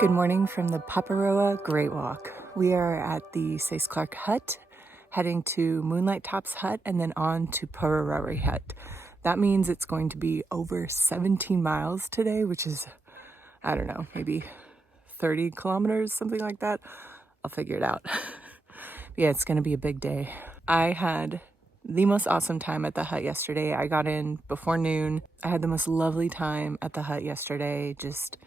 Good morning from the Paparoa Great Walk. We are at the Ces Clark Hut, heading to Moonlight Top's hut and then on to Pororari Hut. That means it's going to be over 17 miles today, which is, I don't know, maybe 30 kilometers, something like that. I'll figure it out. Yeah, it's going to be a big day. I had the most awesome time at the hut yesterday. I got in before noon. I had the most lovely time at the hut yesterday, just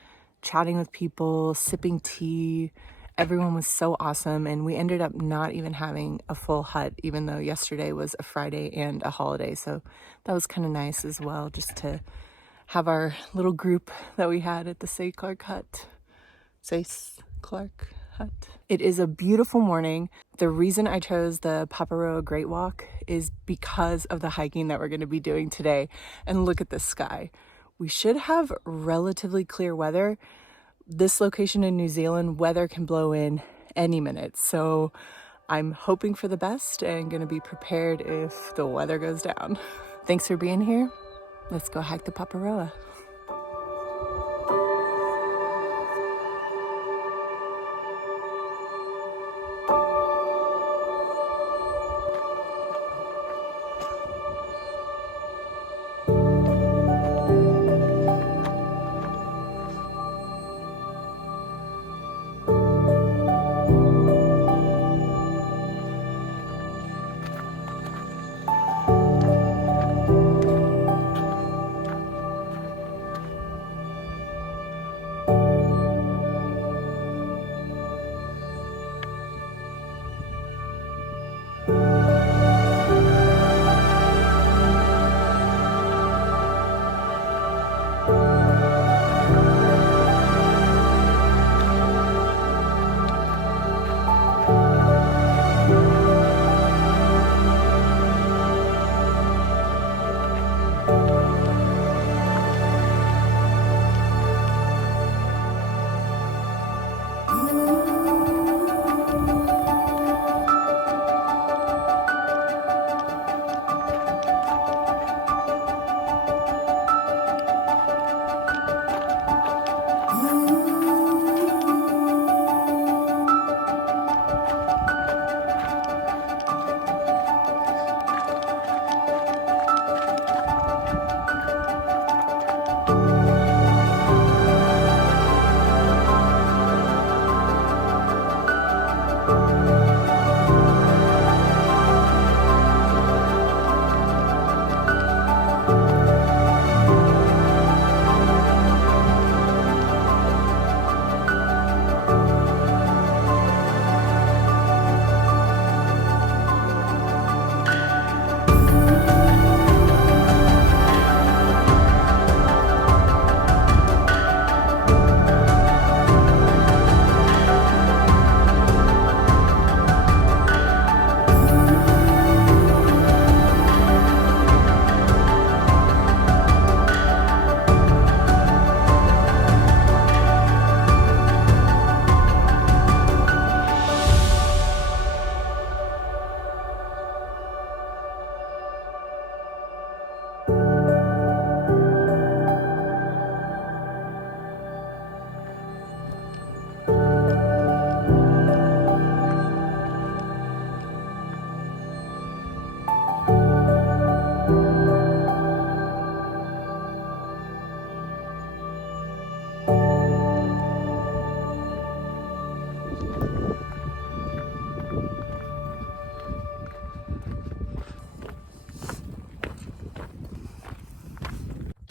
chatting with people, sipping tea. Everyone was so awesome, and we ended up not even having a full hut, even though yesterday was a Friday and a holiday. So that was kind of nice as well, just to have our little group that we had at the Ces Clark Hut. Ces Clark Hut. It is a beautiful morning. The reason I chose the Paparoa Great Walk is because of the hiking that we're going to be doing today. And look at the sky. We should have relatively clear weather. This location in New Zealand, weather can blow in any minute. So I'm hoping for the best and going to be prepared if the weather goes down. Thanks for being here. Let's go hike the Paparoa.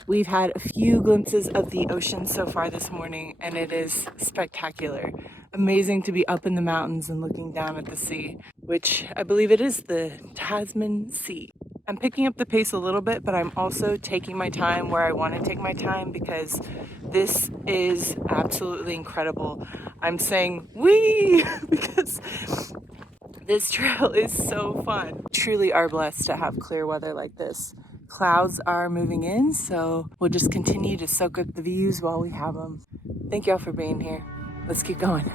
We've had a few glimpses of the ocean so far this morning, and it is spectacular. Amazing to be up in the mountains and looking down at the sea, which I believe it is the Tasman Sea. I'm picking up the pace a little bit, but I'm also taking my time where I want to take my time because this is absolutely incredible. I'm saying wee because this trail is so fun. Truly are blessed to have clear weather like this. Clouds are moving in, so we'll just continue to soak up the views while we have them. Thank y'all for being here. Let's keep going.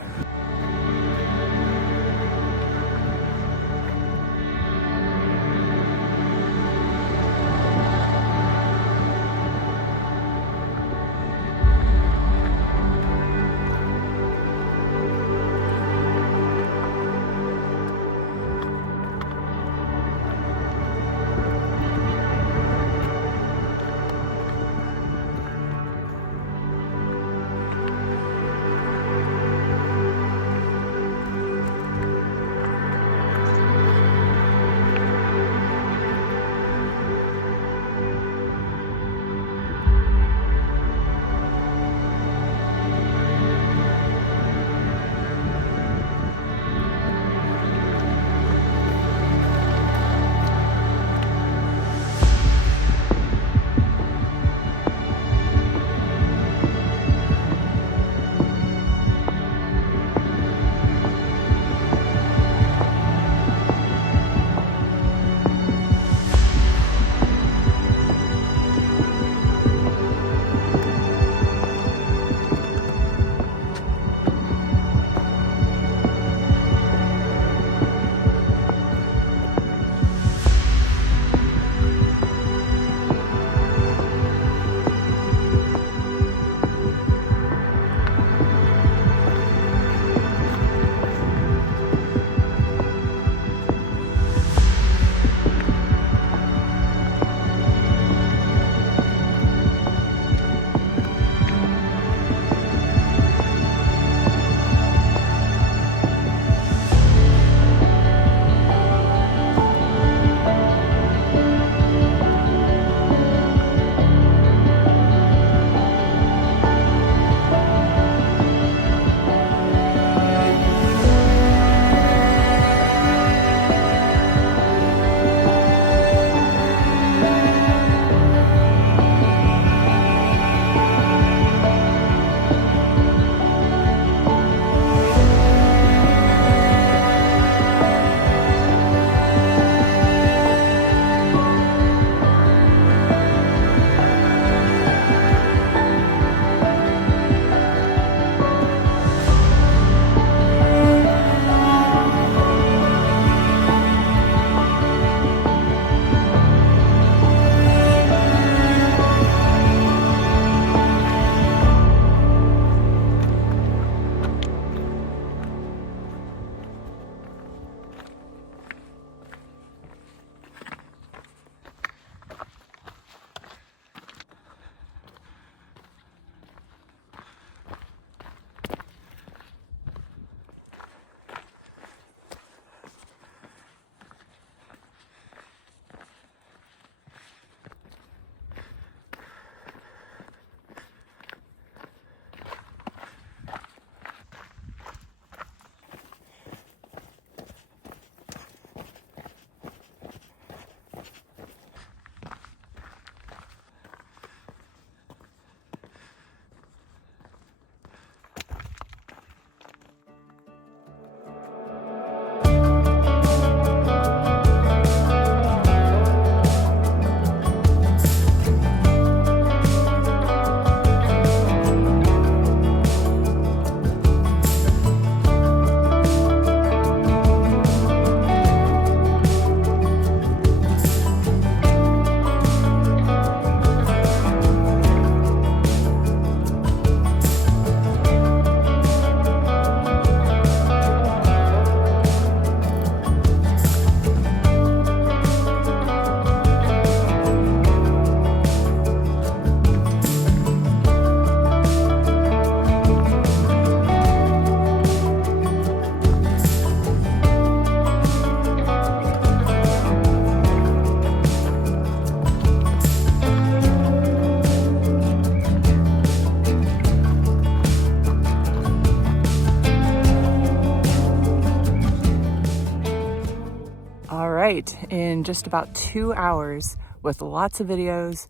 right, in just about 2 hours with lots of videos,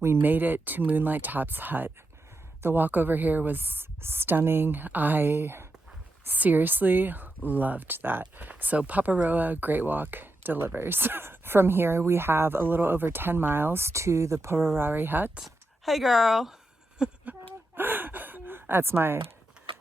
we made it to Moonlight Tops Hut. The walk over here was stunning. I seriously loved that. So Paparoa Great Walk delivers. From here, we have a little over 10 miles to the Pororari Hut. Hey, girl. That's my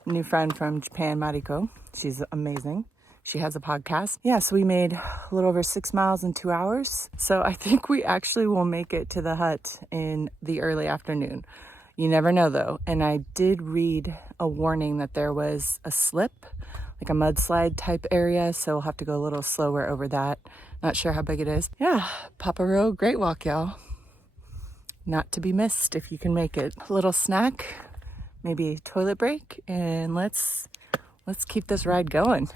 new friend from Japan, Mariko. She's amazing. She has a podcast. Yeah, so we made a little over 6 miles in 2 hours. So I think we actually will make it to the hut in the early afternoon. You never know though. And I did read a warning that there was a slip, like a mudslide type area. So we'll have to go a little slower over that. Not sure how big it is. Yeah, Paparoa Great Walk, y'all. Not to be missed if you can make it. A little snack, maybe a toilet break, and let's keep this ride going.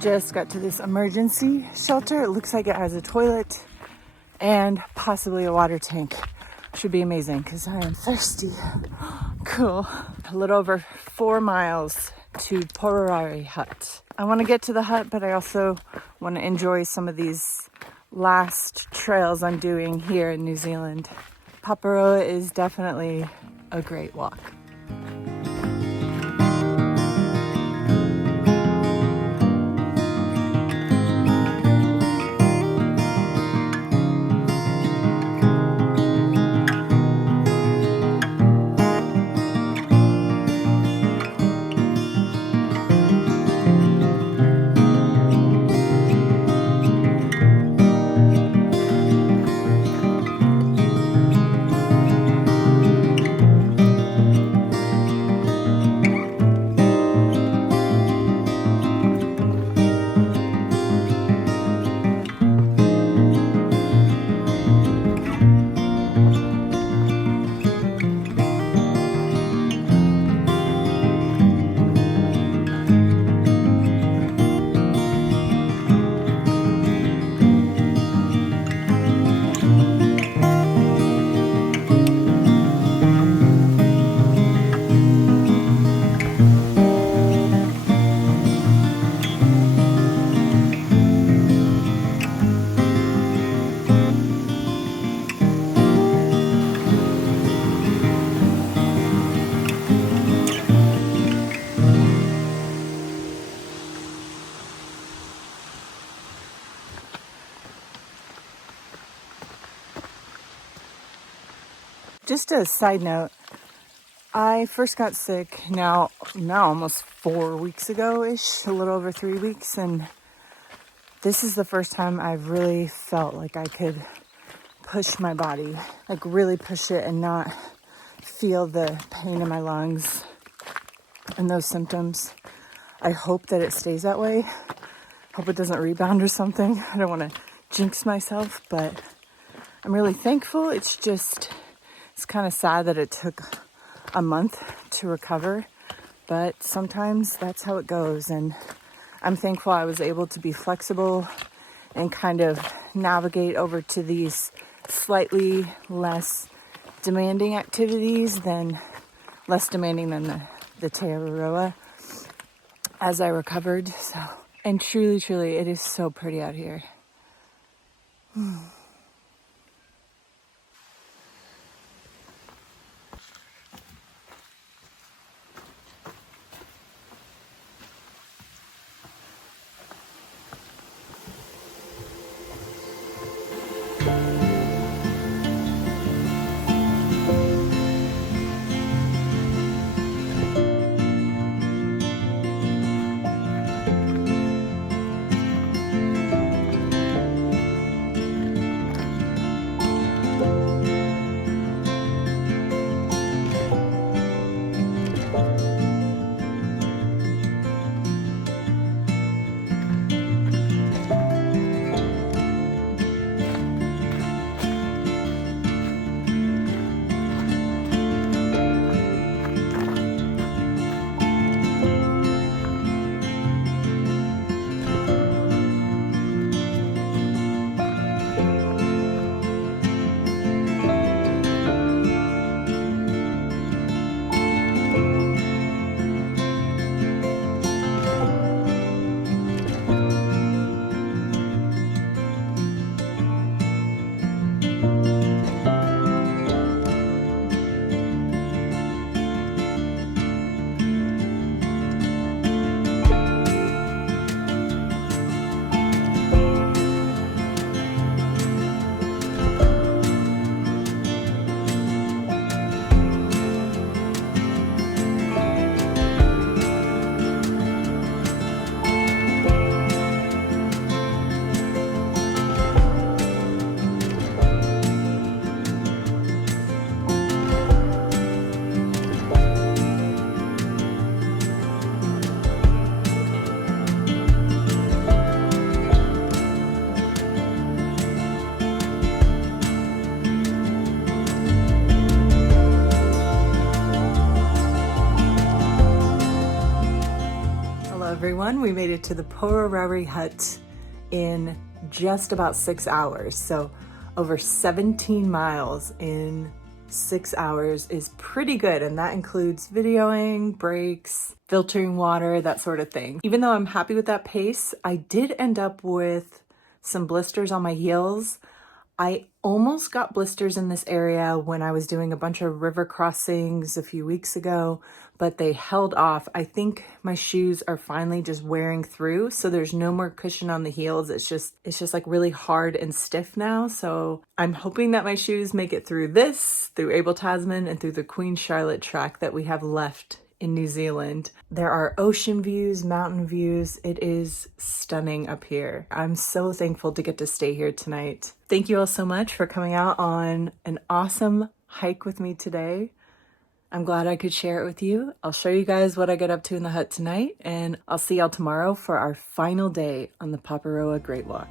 Just got to this emergency shelter. It looks like it has a toilet and possibly a water tank. Should be amazing because I am thirsty. Cool. A little over 4 miles to Pororari Hut. I want to get to the hut, but I also want to enjoy some of these last trails I'm doing here in New Zealand. Paparoa is definitely a great walk. Just a side note, I first got sick now almost 4 weeks ago-ish, a little over 3 weeks, and this is the first time I've really felt like I could push my body, like really push it and not feel the pain in my lungs and those symptoms. I hope that it stays that way. Hope it doesn't rebound or something. I don't want to jinx myself, but I'm really thankful. It's kind of sad that it took a month to recover, but sometimes that's how it goes. And I'm thankful I was able to be flexible and kind of navigate over to these slightly less demanding activities less demanding than the Paparoa as I recovered. So, and truly, it is so pretty out here. Everyone, we made it to the Pororari Hut in just about 6 hours. So over 17 miles in 6 hours is pretty good. And that includes videoing, breaks, filtering water, that sort of thing. Even though I'm happy with that pace, I did end up with some blisters on my heels. I almost got blisters in this area when I was doing a bunch of river crossings a few weeks ago, but they held off. I think my shoes are finally just wearing through, so there's no more cushion on the heels. It's just like really hard and stiff now. So I'm hoping that my shoes make it through this, through Abel Tasman, and through the Queen Charlotte track that we have left in New Zealand. There are ocean views, mountain views. It is stunning up here. I'm so thankful to get to stay here tonight. Thank you all so much for coming out on an awesome hike with me today. I'm glad I could share it with you. I'll show you guys what I get up to in the hut tonight, and I'll see y'all tomorrow for our final day on the Paparoa Great Walk.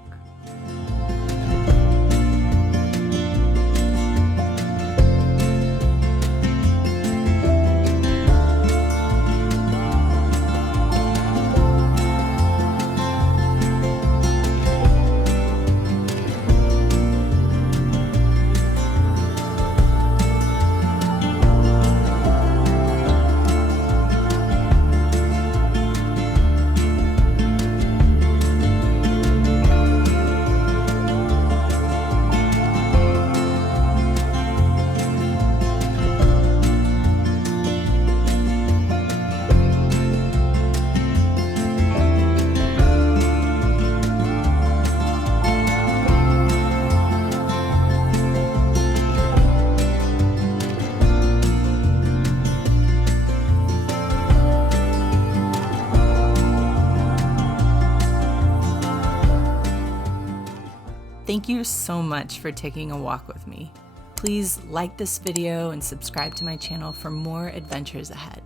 Thank you so much for taking a walk with me. Please like this video and subscribe to my channel for more adventures ahead.